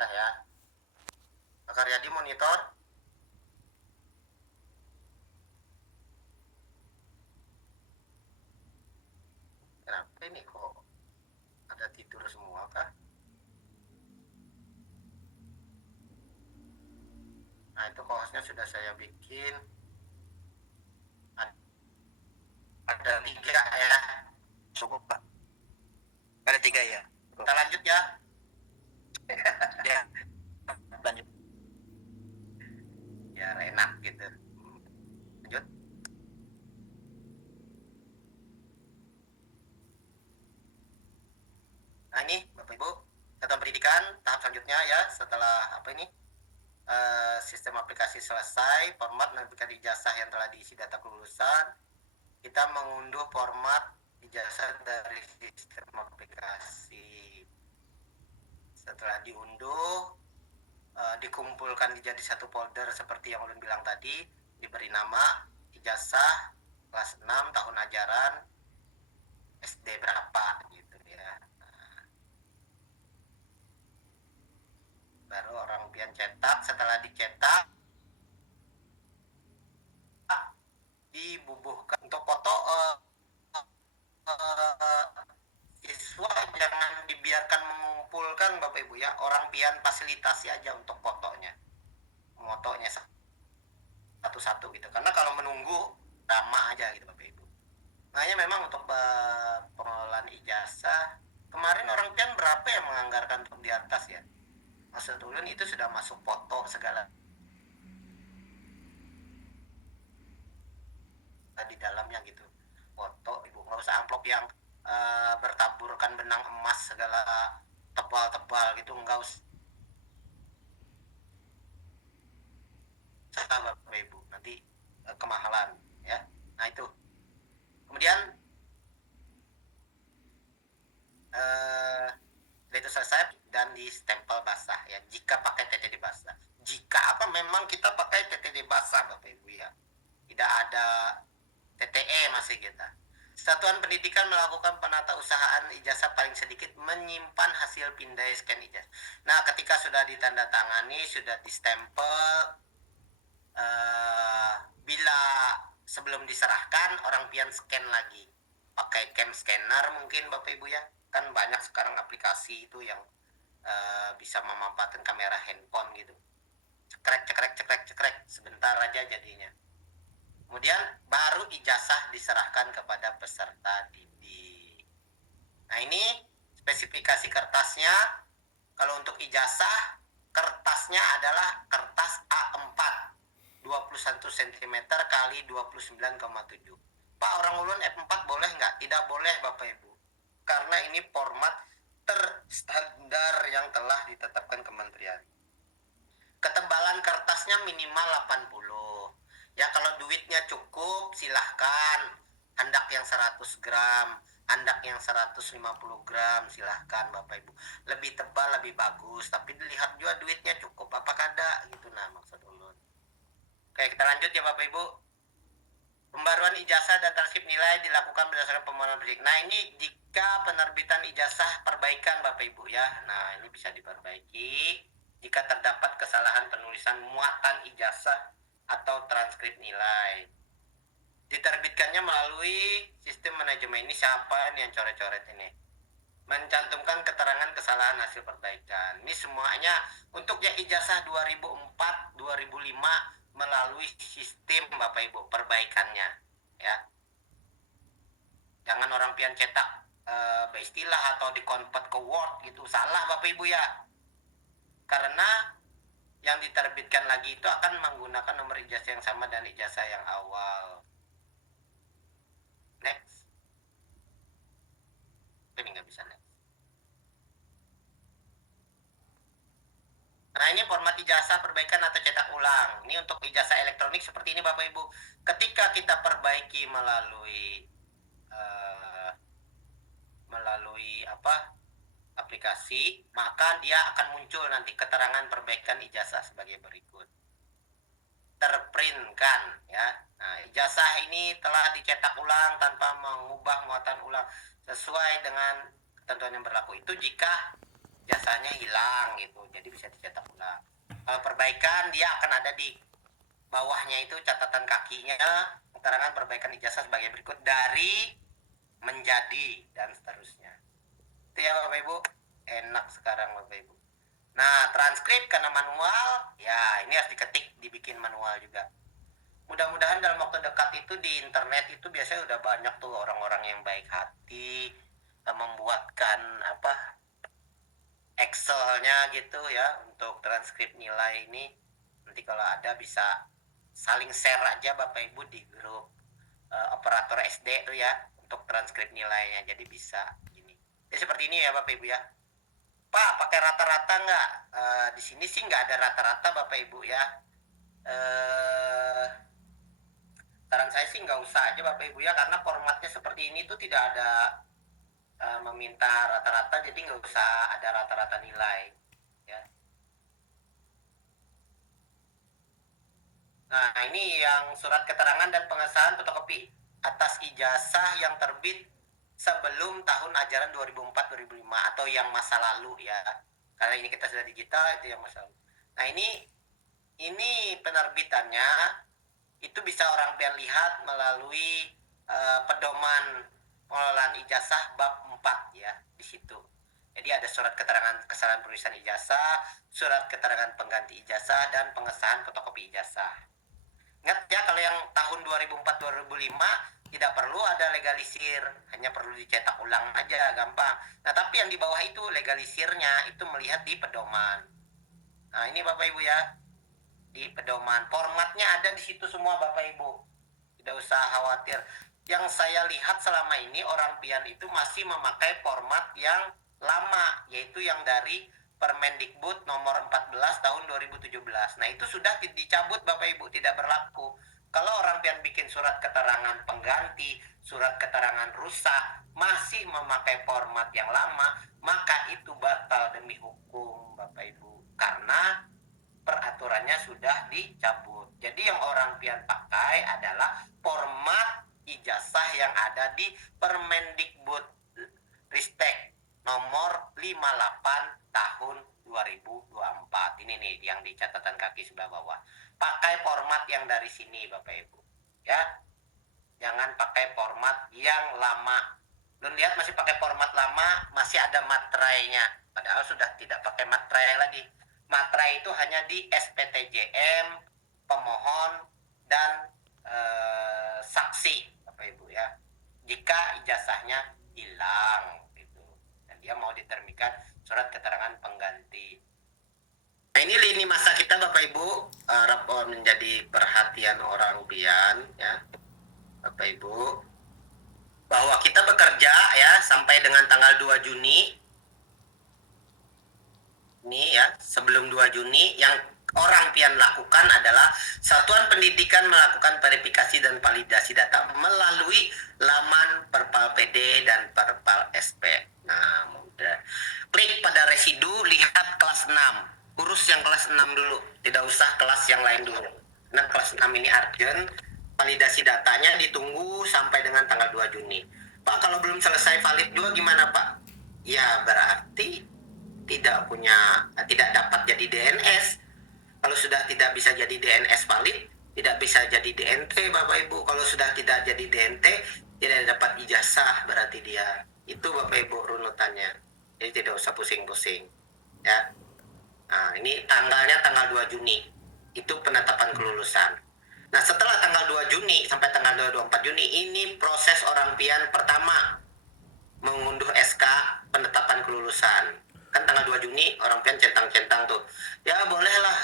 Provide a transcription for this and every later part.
Dah ya. Pak Karyadi monitor. Kenapa ini kok ada tidur semua kah? Nah itu hostnya sudah saya bikin. Ada 3 ya. Cukup Pak. Ada 3 ya. Kita lanjut ya. Ya. Lanjut. Biar enak gitu. Lanjut. Nah ini Bapak Ibu, satuan pendidikan tahap selanjutnya ya, setelah apa ini, sistem aplikasi selesai, format menerbitkan ijazah yang telah diisi data kelulusan, kita mengunduh format ijazah dari sistem aplikasi. Setelah diunduh, dikumpulkan jadi satu folder seperti yang Ulun bilang tadi, diberi nama ijazah kelas 6 tahun ajaran SD berapa gitu ya. Baru orang pian cetak. Setelah dicetak, dibubuhkan. Untuk foto siswa jangan dibiarkan mengumpulkan Bapak Ibu ya. Orang pian fasilitasi aja untuk fotonya, satu-satu gitu. Karena kalau menunggu lama aja gitu Bapak Ibu. Makanya memang untuk pengelolaan ijazah kemarin orang pian berapa yang menganggarkan untuk di atas ya. Maksud ulun itu sudah masuk foto segala di dalamnya gitu. Foto Ibu, nggak usah amplop yang bertaburkan benang emas segala tebal-tebal gitu, nggak usah Bapak Ibu, nanti kemahalan ya. Nah itu kemudian itu selesai dan di stempel basah ya, jika pakai TTD basah. Jika apa memang kita pakai TTD basah Bapak Ibu ya, tidak ada TTE masih kita. Satuan Pendidikan melakukan penatausahaan ijazah paling sedikit menyimpan hasil pindai scan ijazah. Nah, ketika sudah ditandatangani, sudah distempel, bila sebelum diserahkan, orang pian scan lagi. Pakai cam scanner mungkin Bapak Ibu ya. Kan banyak sekarang aplikasi itu yang bisa memanfaatkan kamera handphone gitu. Cekrek, sebentar aja jadinya. Kemudian baru ijazah diserahkan kepada peserta didik. Nah ini spesifikasi kertasnya. Kalau untuk ijazah, kertasnya adalah kertas A4 21 cm kali 29,7. Pak, orang ulun F4 boleh nggak? Tidak boleh Bapak Ibu. Karena ini format terstandar yang telah ditetapkan kementerian. Ketebalan kertasnya minimal 80. Ya kalau duitnya cukup silahkan. Handak yang 100 gram, handak yang 150 gram silahkan Bapak Ibu. Lebih tebal lebih bagus, tapi dilihat juga duitnya cukup apakah ada gitu. Nah maksud ulun. Oke, kita lanjut ya Bapak Ibu. Pembaruan ijazah dan transkrip nilai dilakukan berdasarkan permohonan pendidik. Nah ini jika penerbitan ijazah perbaikan Bapak Ibu ya. Nah ini bisa diperbaiki jika terdapat kesalahan penulisan muatan ijazah atau transkrip nilai. Diterbitkannya melalui sistem manajemen. Ini siapa nih yang coret-coret ini? Mencantumkan keterangan kesalahan hasil perbaikan. Ini semuanya untuk yang ijazah 2004, 2005 melalui sistem Bapak Ibu perbaikannya ya. Jangan orang pian cetak istilah atau dikonvert ke Word gitu. Salah Bapak Ibu ya. Karena yang diterbitkan lagi itu akan menggunakan nomor ijazah yang sama dan ijazah yang awal. Next. Ini nggak bisa next. Nah ini format ijazah perbaikan atau cetak ulang. Ini untuk ijazah elektronik seperti ini Bapak Ibu. Ketika kita perbaiki melalui aplikasi, maka dia akan muncul nanti keterangan perbaikan ijazah sebagai berikut. Terprintkan ya. Nah, ijazah ini telah dicetak ulang tanpa mengubah muatan ulang sesuai dengan ketentuan yang berlaku. Itu jika ijazah ijazahnya hilang gitu, jadi bisa dicetak ulang. Kalau perbaikan dia akan ada di bawahnya itu catatan kakinya, keterangan perbaikan ijazah sebagai berikut dari menjadi dan seterusnya. Itu ya Bapak Ibu, enak sekarang Bapak Ibu. Nah, transkrip karena manual, ya ini harus diketik, dibikin manual juga. Mudah-mudahan dalam waktu dekat itu di internet itu biasanya udah banyak tuh orang-orang yang baik hati membuatkan Excel-nya gitu ya untuk transkrip nilai ini. Nanti kalau ada bisa saling share aja Bapak Ibu di grup operator SD tuh ya untuk transkrip nilainya, jadi bisa gini. Jadi seperti ini ya Bapak Ibu ya. Pak, pakai rata-rata nggak? Di sini sih nggak ada rata-rata Bapak Ibu ya. Saran saya sih nggak usah aja Bapak Ibu ya, karena formatnya seperti ini tuh tidak ada meminta rata-rata, jadi nggak usah ada rata-rata nilai ya. Nah, ini yang surat keterangan dan pengesahan fotokopi atas ijazah yang terbit sebelum tahun ajaran 2004-2005 atau yang masa lalu ya. Karena ini kita sudah digital, itu yang masa lalu. Nah, ini penerbitannya itu bisa orang pian lihat melalui pedoman pengelolaan ijazah bab 4 ya di situ. Jadi ada surat keterangan kesalahan penulisan ijazah, surat keterangan pengganti ijazah, dan pengesahan fotokopi ijazah. Ingat ya, kalau yang tahun 2004-2005 tidak perlu ada legalisir, hanya perlu dicetak ulang aja, gampang. Nah, tapi yang di bawah itu legalisirnya itu melihat di pedoman. Nah, ini Bapak Ibu ya, di pedoman formatnya ada di situ semua Bapak Ibu, tidak usah khawatir. Yang saya lihat selama ini orang pian itu masih memakai format yang lama, yaitu yang dari Permendikbud nomor 14 tahun 2017. Nah, itu sudah dicabut Bapak Ibu, tidak berlaku. Kalau orang pian bikin surat keterangan pengganti, surat keterangan rusak, masih memakai format yang lama, maka itu batal demi hukum Bapak Ibu, karena peraturannya sudah dicabut. Jadi yang orang pian pakai adalah format ijazah yang ada di Permendikbud Ristek nomor 58 tahun 2024. Ini nih yang di catatan kaki sebelah bawah. Pakai format yang dari sini Bapak Ibu. Ya. Jangan pakai format yang lama. Belum lihat masih pakai format lama, masih ada materainya. Padahal sudah tidak pakai materai lagi. Materai itu hanya di SPTJM, pemohon, dan saksi Bapak Ibu ya. Jika ijazahnya hilang gitu, dan dia mau diterbitkan surat keterangan pengganti. Nah, ini lini masa kita Bapak Ibu, harap menjadi perhatian orang pian ya Bapak Ibu, bahwa kita bekerja ya sampai dengan tanggal 2 Juni ini ya. Sebelum 2 Juni yang orang pian lakukan adalah Satuan Pendidikan melakukan verifikasi dan validasi data melalui laman Perpal PD dan Perpal SP. Nah, mudah. Klik pada residu, lihat kelas 6. Urus yang kelas 6 dulu, tidak usah kelas yang lain dulu. Nah, kelas 6 ini urgent. Validasi datanya ditunggu sampai dengan tanggal 2 Juni. Pak, kalau belum selesai valid juga gimana Pak? Ya, berarti tidak dapat jadi DNS. Kalau sudah tidak bisa jadi DNS valid, tidak bisa jadi DNT Bapak Ibu. Kalau sudah tidak jadi DNT, tidak dapat ijazah berarti dia. Itu Bapak Ibu runutannya. Jadi tidak usah pusing-pusing. Ya. Nah, ini tanggalnya tanggal 2 Juni. Itu penetapan kelulusan. Nah, setelah tanggal 2 Juni sampai tanggal 24 Juni, ini proses orang pian pertama mengunduh SK penetapan kelulusan. Kan tanggal 2 Juni orang pian centang-centang tuh. Ya bolehlah,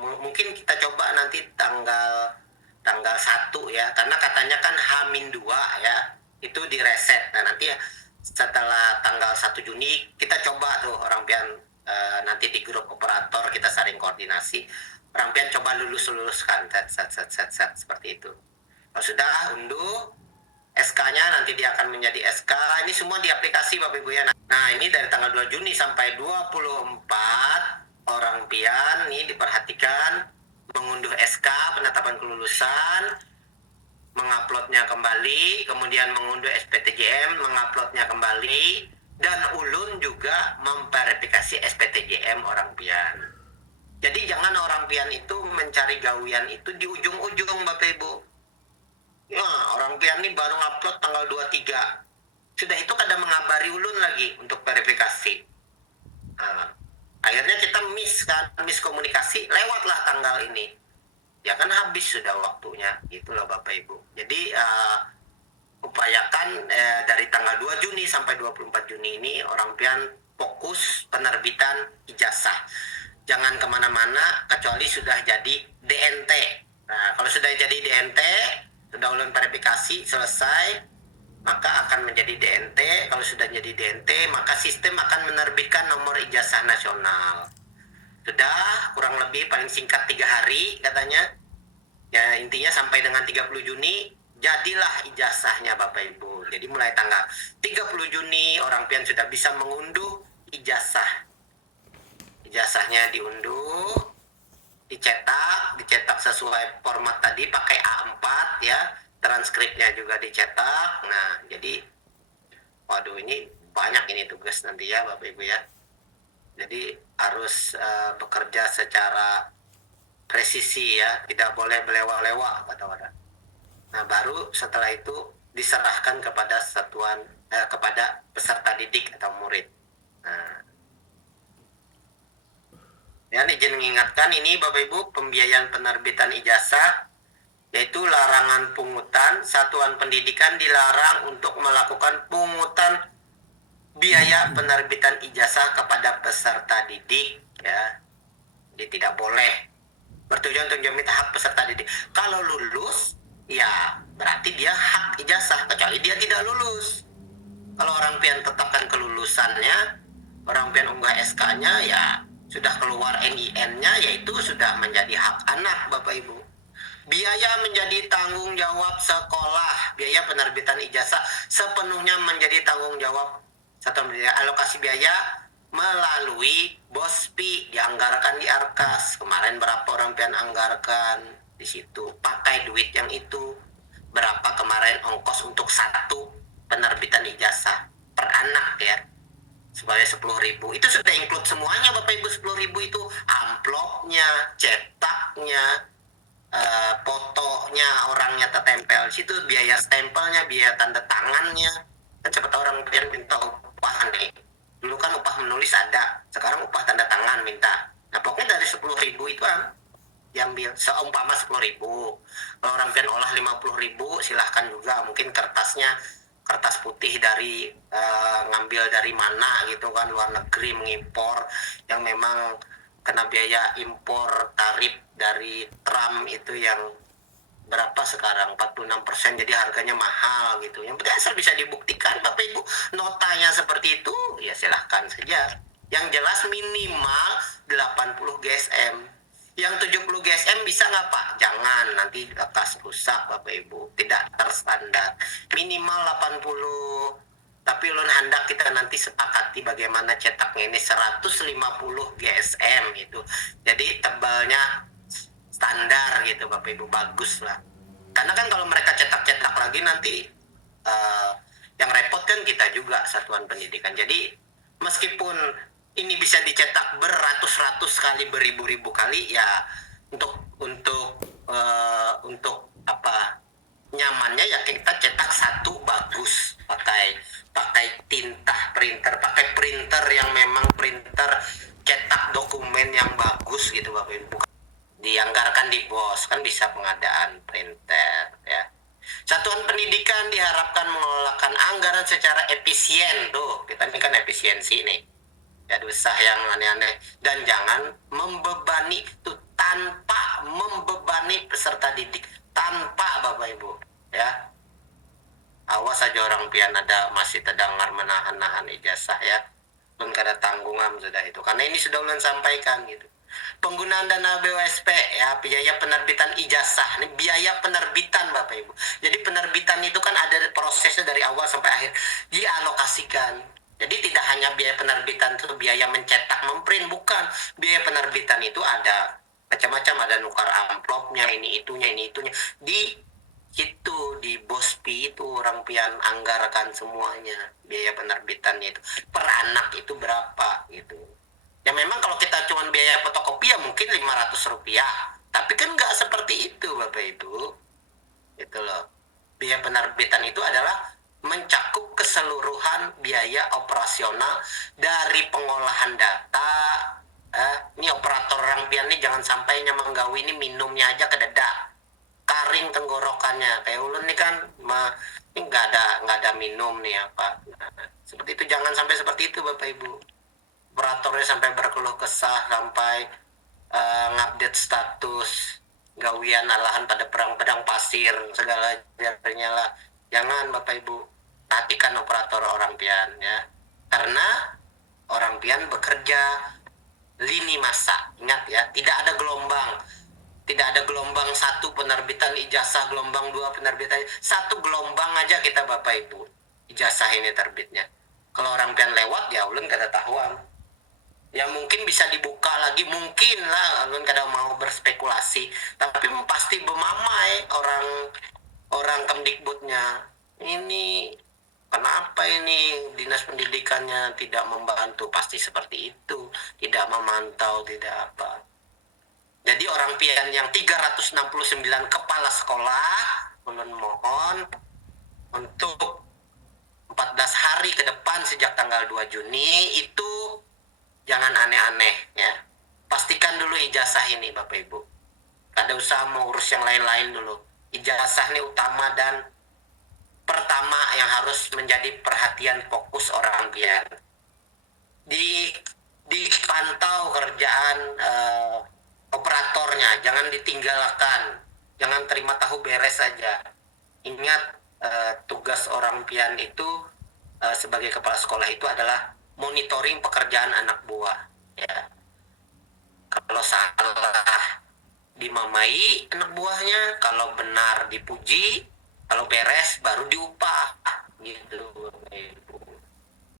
mungkin kita coba nanti tanggal 1 ya, karena katanya kan H-2 ya, itu direset. Nah, nanti ya setelah tanggal 1 Juni kita coba tuh orang pian, nanti di grup operator kita saling koordinasi. Orang pian coba luluskan seperti itu. Kalau sudah unduh SK-nya, nanti dia akan menjadi SK. Ini semua di aplikasi Bapak Ibu ya. Nah, ini dari tanggal 2 Juni sampai 24 orang pian ini diperhatikan mengunduh SK penetapan kelulusan, menguploadnya kembali, kemudian mengunduh SPTJM, menguploadnya kembali, Dan ulun juga memverifikasi SPTJM orang pian. Jadi jangan orang pian itu mencari gawian itu di ujung-ujung Bapak Ibu. Nah, orang pian ini baru upload tanggal 23. Sudah itu kada mengabari ulun lagi untuk verifikasi. Nah, akhirnya kita miss komunikasi, lewatlah tanggal ini. Ya kan habis sudah waktunya, itulah Bapak Ibu. Jadi upayakan dari tanggal 2 Juni sampai 24 Juni ini orang pian fokus penerbitan ijazah. Jangan kemana-mana kecuali sudah jadi DNT. Nah, kalau sudah jadi DNT, sudah ulun verifikasi selesai, maka akan menjadi DNT. Kalau sudah jadi DNT, maka sistem akan menerbitkan nomor ijazah nasional. Sudah kurang lebih paling singkat 3 hari katanya. Ya intinya sampai dengan 30 Juni jadilah ijazahnya Bapak Ibu. Jadi mulai tanggal 30 Juni orang pian sudah bisa mengunduh ijazah. Ijazahnya diunduh, dicetak sesuai format tadi pakai A4 ya. Transkripnya juga dicetak. Nah, jadi waduh ini banyak ini tugas nanti ya Bapak Ibu ya. Jadi harus bekerja secara presisi ya, tidak boleh belewak-lewak kata orang. Nah, baru setelah itu diserahkan kepada kepada peserta didik atau murid. Nah, ya izin mengingatkan ini Bapak Ibu, pembiayaan penerbitan ijazah yaitu larangan pungutan. Satuan pendidikan dilarang untuk melakukan pungutan biaya penerbitan ijazah kepada peserta didik ya. Jadi tidak boleh bertujuan untuk menjamin hak peserta didik. Kalau lulus, ya berarti dia hak ijazah, kecuali dia tidak lulus. Kalau orang pian tetapkan kelulusannya, orang pian unggah SK-nya, ya sudah keluar NIN-nya, yaitu sudah menjadi hak anak Bapak Ibu. Biaya menjadi tanggung jawab sekolah. Biaya penerbitan ijazah sepenuhnya menjadi tanggung jawab satuan pendidikan. Alokasi biaya melalui BOSPI dianggarkan di Arkas. Kemarin berapa orang pian anggarkan di situ, pakai duit yang itu. Berapa kemarin ongkos untuk satu penerbitan ijazah per anak ya, sebanyak 10.000. Itu sudah include semuanya Bapak Ibu. 10.000 itu amplopnya, cetaknya, fotonya orangnya tertempel di situ, biaya stempelnya, biaya tanda tangannya. Kan cepat orang pian minta upah nih. Dulu kan upah menulis ada, sekarang upah tanda tangan minta. Nah pokoknya dari 10.000 itu diambil, seumpama 10.000. Kalau orang pian olah 50.000, silahkan juga. Mungkin kertas putih dari ngambil dari mana gitu kan, luar negeri mengimpor, yang memang kena biaya impor tarif dari Trump itu yang berapa sekarang 46%, jadi harganya mahal gitu. Yang penting asal bisa dibuktikan Bapak Ibu notanya seperti itu, ya silahkan saja. Yang jelas minimal 80 GSM. Yang 70 GSM bisa nggak Pak? Jangan, nanti lekas rusak Bapak Ibu. Tidak terstandar. Minimal 80. Tapi ulun hendak kita nanti sepakati bagaimana cetaknya ini 150 GSM gitu. Jadi tebalnya standar gitu Bapak Ibu, bagus lah. Karena kan kalau mereka cetak-cetak lagi nanti yang repot kan kita juga, satuan pendidikan. Jadi meskipun ini bisa dicetak beratus-ratus kali, beribu-ribu kali, ya untuk apa nyamannya ya kita cetak satu bagus, pakai tinta printer, pakai printer yang memang printer cetak dokumen yang bagus gitu Bapak Ibu. Dianggarkan di BOS, kan bisa pengadaan printer ya. Satuan pendidikan diharapkan mengelolakan anggaran secara efisien. Tuh, kita ini kan efisiensi nih. Ya usah yang aneh-aneh. Dan jangan membebani, tuh tanpa membebani peserta didik. Tanpa Bapak Ibu ya. Awas aja orang pian ada masih terdengar menahan-nahan ijazah ya. Belum kada tanggungan sudah itu. Karena ini sudah ulun sampaikan gitu. Penggunaan dana BOSP ya, biaya penerbitan ijazah. Ini biaya penerbitan Bapak Ibu. Jadi penerbitan itu kan ada prosesnya dari awal sampai akhir, dialokasikan. Jadi tidak hanya biaya penerbitan itu biaya mencetak, memprint, bukan. Biaya penerbitan itu ada macam-macam, ada nukar amplopnya, ini itunya, Itu di Bospi itu orang pian anggarkan semuanya biaya penerbitannya itu per anak itu berapa gitu. Ya memang kalau kita cuma biaya fotokopi ya mungkin 500 rupiah, tapi kan nggak seperti itu Bapak Ibu, gitu loh. Biaya penerbitan itu adalah mencakup keseluruhan biaya operasional dari pengolahan data. Ini operator orang pian nih jangan sampai menggawi ini minumnya aja kededak karing tenggorokannya kayak ulun nih kan ini nggak ada minum nih apa nah, seperti itu jangan sampai seperti itu Bapak Ibu operatornya sampai berkeluh kesah sampai ngupdate status gawian alahan pada perang pedang pasir segala jadinya lah jangan Bapak Ibu perhatikan operator orang pian ya karena orang pian bekerja lini masa ingat ya tidak ada gelombang satu penerbitan ijazah, gelombang dua penerbitan, satu gelombang aja kita Bapak Ibu. Ijazah ini terbitnya. Kalau orang pian lewat ya ulun kada tahuan. Ya mungkin bisa dibuka lagi, mungkin lah ulun kada mau berspekulasi, tapi pasti bemamai orang Kemdikbudnya. Ini kenapa ini dinas pendidikannya tidak membantu? Pasti seperti itu, tidak memantau, tidak apa. Jadi orang pian yang 369 kepala sekolah, ulun mohon untuk 14 hari ke depan sejak tanggal 2 Juni itu jangan aneh-aneh ya. Pastikan dulu ijazah ini Bapak Ibu. Ada usaha mau urus yang lain-lain dulu. Ijazah ini utama dan pertama yang harus menjadi perhatian fokus orang pian. Dipantau kerjaan operatornya, jangan ditinggalkan, jangan terima tahu beres saja. Ingat tugas orang pian itu sebagai kepala sekolah itu adalah monitoring pekerjaan anak buah. Ya, kalau salah dimamai anak buahnya, kalau benar dipuji, kalau beres baru